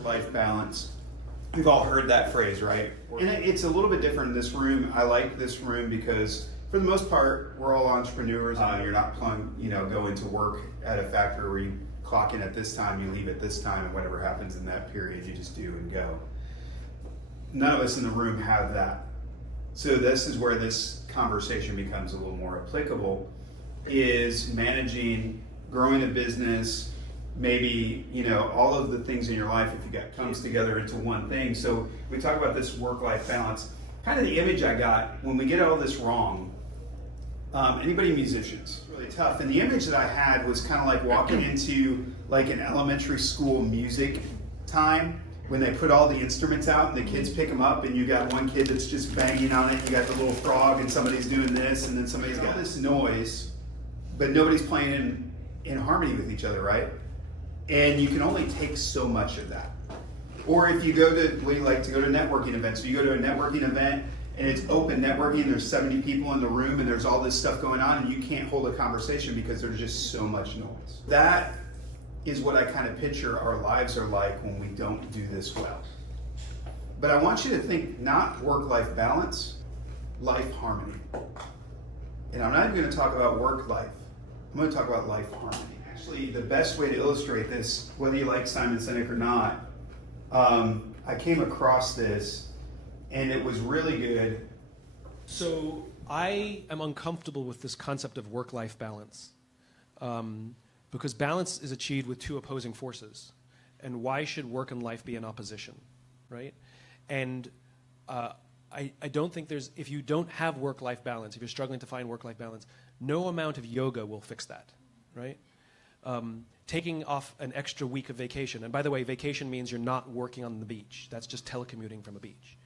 work-life balance. We've all heard that phrase, right? And it's a little bit different in this room. I like this room because for the most part, we're all entrepreneurs. You're not going to work at a factory where you clock in at this time, you leave at this time, and whatever happens in that period, you just do and go. None of us in the room have that. So this is where this conversation becomes a little more applicable, is managing, growing a business, maybe, all of the things in your life, if you got comes together into one thing. So we talk about this work-life balance. Kind of the image I got when we get all this wrong, anybody musicians, really tough. And the image that I had was kind of like walking into like an elementary school music time when they put all the instruments out and the kids pick them up and you got one kid that's just banging on it, you got the little frog and somebody's doing this and then somebody's got this noise, but nobody's playing in harmony with each other, right? And you can only take so much of that. Or if you go to, we like to go to networking events, so you go to a networking event and it's open networking, there's 70 people in the room and there's all this stuff going on and you can't hold a conversation because there's just so much noise. That is what I kind of picture our lives are like when we don't do this well. But I want you to think not work-life balance, life harmony. And I'm not even going to talk about work-life. I'm going to talk about life harmony. Actually, the best way to illustrate this, whether you like Simon Sinek or not, I came across this and it was really good. So I am uncomfortable with this concept of work-life balance. Because balance is achieved with two opposing forces. And why should work and life be in opposition, right? And I don't think if you don't have work-life balance, if you're struggling to find work-life balance, no amount of yoga will fix that, right? Taking off an extra week of vacation, and by the way, vacation means you're not working on the beach. That's just telecommuting from a beach.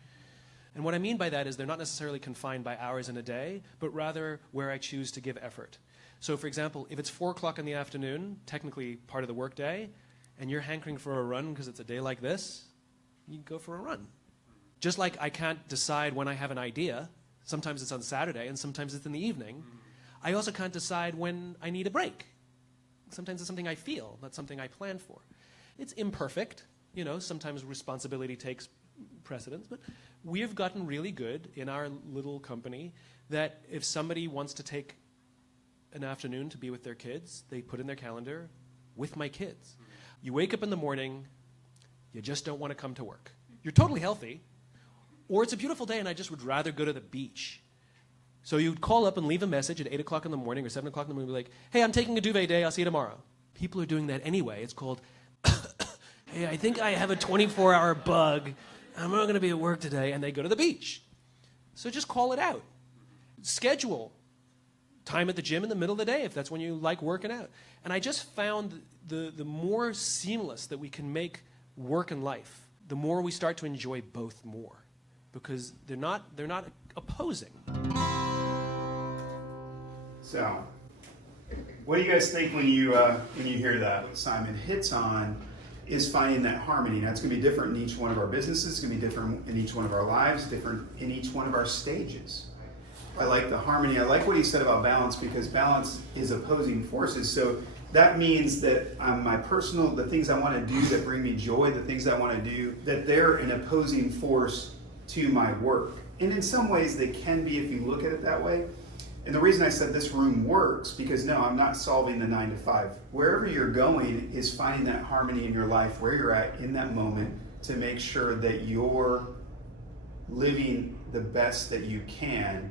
And what I mean by that is they're not necessarily confined by hours in a day, but rather where I choose to give effort. So for example, if it's 4 o'clock in the afternoon, technically part of the workday, and you're hankering for a run because it's a day like this, you go for a run. Just like I can't decide when I have an idea, sometimes it's on Saturday and sometimes it's in the evening, I also can't decide when I need a break. Sometimes it's something I feel, not something I plan for. It's imperfect, sometimes responsibility takes precedence, but we've gotten really good in our little company that if somebody wants to take an afternoon to be with their kids, they put in their calendar, with my kids. You wake up in the morning, you just don't want to come to work. You're totally healthy, or it's a beautiful day and I just would rather go to the beach. So you'd call up and leave a message at 8 o'clock in the morning or 7 o'clock in the morning and be like, hey, I'm taking a duvet day, I'll see you tomorrow. People are doing that anyway. It's called, hey, I think I have a 24-hour bug. I'm not going to be at work today, and they go to the beach. So just call it out. Schedule time at the gym in the middle of the day if that's when you like working out. And I just found the more seamless that we can make work and life, the more we start to enjoy both more, because they're not opposing. So, what do you guys think when you hear that? What Simon hits on is finding that harmony. That's going to be different in each one of our businesses. It's going to be different in each one of our lives, different in each one of our stages. I like the harmony. I like what he said about balance because balance is opposing forces. So that means that the things I want to do that bring me joy, the things I want to do, that they're an opposing force to my work. And in some ways they can be if you look at it that way. And the reason I said this room works, because no, I'm not solving the 9 to 5. Wherever you're going is finding that harmony in your life, where you're at in that moment, to make sure that you're living the best that you can.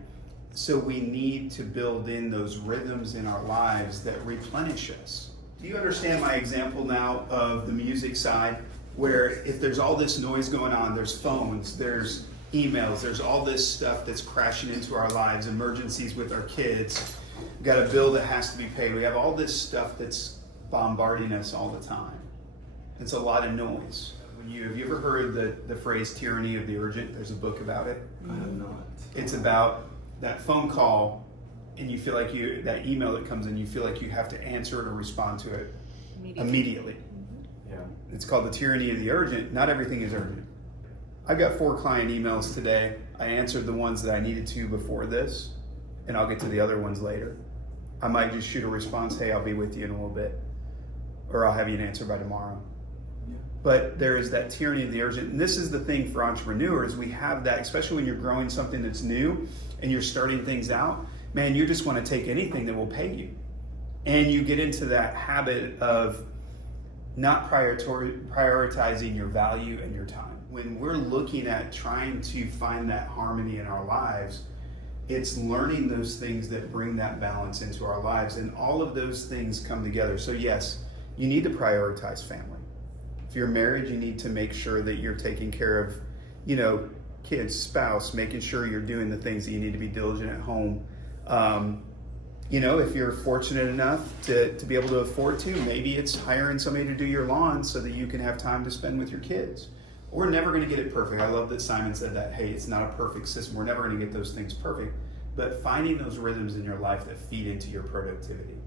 So we need to build in those rhythms in our lives that replenish us. Do you understand my example now of the music side, where if there's all this noise going on, there's phones, there's emails, there's all this stuff that's crashing into our lives, emergencies with our kids, we've got a bill that has to be paid, we have all this stuff that's bombarding us all the time. It's a lot of noise. Have you ever heard the phrase tyranny of the urgent? There's a book about it. I have not. It's about that phone call and you feel like that email that comes in, you feel like you have to answer it or respond to it immediately. Yeah. It's called the tyranny of the urgent. Not everything is urgent. I've got 4 client emails today. I answered the ones that I needed to before this, and I'll get to the other ones later. I might just shoot a response, hey, I'll be with you in a little bit, or I'll have you an answer by tomorrow. Yeah. but there is that tyranny of the urgent. And this is the thing for entrepreneurs. We have that, especially when you're growing something that's new and you're starting things out. Man, you just want to take anything that will pay you. And you get into that habit of not prioritizing your value and your time. When we're looking at trying to find that harmony in our lives, it's learning those things that bring that balance into our lives. And all of those things come together. So yes, you need to prioritize family. If you're married, you need to make sure that you're taking care of, kids, spouse, making sure you're doing the things that you need to be diligent at home. If you're fortunate enough to be able to afford to, maybe it's hiring somebody to do your lawn so that you can have time to spend with your kids. We're never going to get it perfect. I love that Simon said that, hey, it's not a perfect system. We're never going to get those things perfect. But finding those rhythms in your life that feed into your productivity,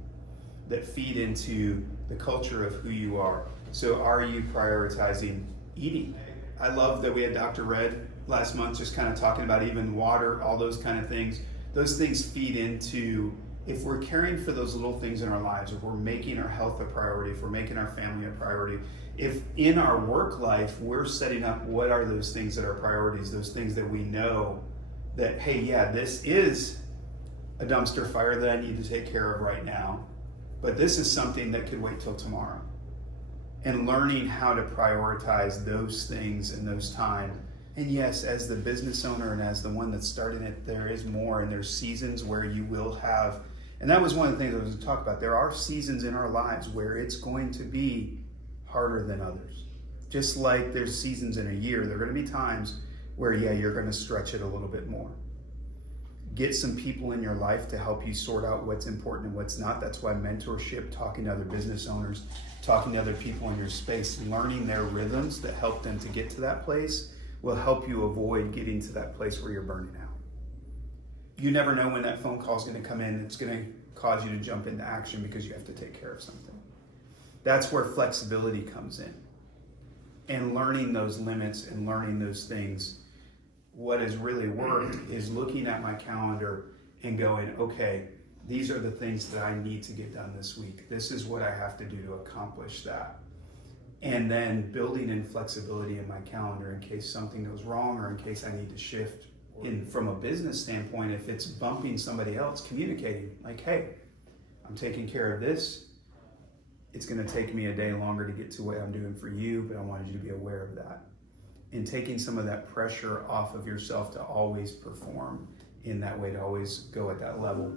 that feed into the culture of who you are. So are you prioritizing eating? I love that we had Dr. Red last month just kind of talking about even water, all those kind of things. Those things feed into, if we're caring for those little things in our lives, if we're making our health a priority, if we're making our family a priority, if in our work life we're setting up what are those things that are priorities, those things that we know that, hey, yeah, this is a dumpster fire that I need to take care of right now, but this is something that could wait till tomorrow. And learning how to prioritize those things and those time. And yes, as the business owner and as the one that's starting it, there is more, and there's seasons where you will have, and that was one of the things I was going to talk about. There are seasons in our lives where it's going to be harder than others. Just like there's seasons in a year, there are going to be times where, yeah, you're going to stretch it a little bit more. Get some people in your life to help you sort out what's important and what's not. That's why mentorship, talking to other business owners, talking to other people in your space, learning their rhythms that help them to get to that place will help you avoid getting to that place where you're burning out. You never know when that phone call is going to come in. It's going to cause you to jump into action because you have to take care of something. That's where flexibility comes in. And learning those limits and learning those things. What has really worked is looking at my calendar and going, okay, these are the things that I need to get done this week. This is what I have to do to accomplish that. And then building in flexibility in my calendar in case something goes wrong or in case I need to shift. And from a business standpoint, if it's bumping somebody else, communicating like, hey, I'm taking care of this. It's going to take me a day longer to get to what I'm doing for you, but I wanted you to be aware of that. And taking some of that pressure off of yourself to always perform in that way, to always go at that level.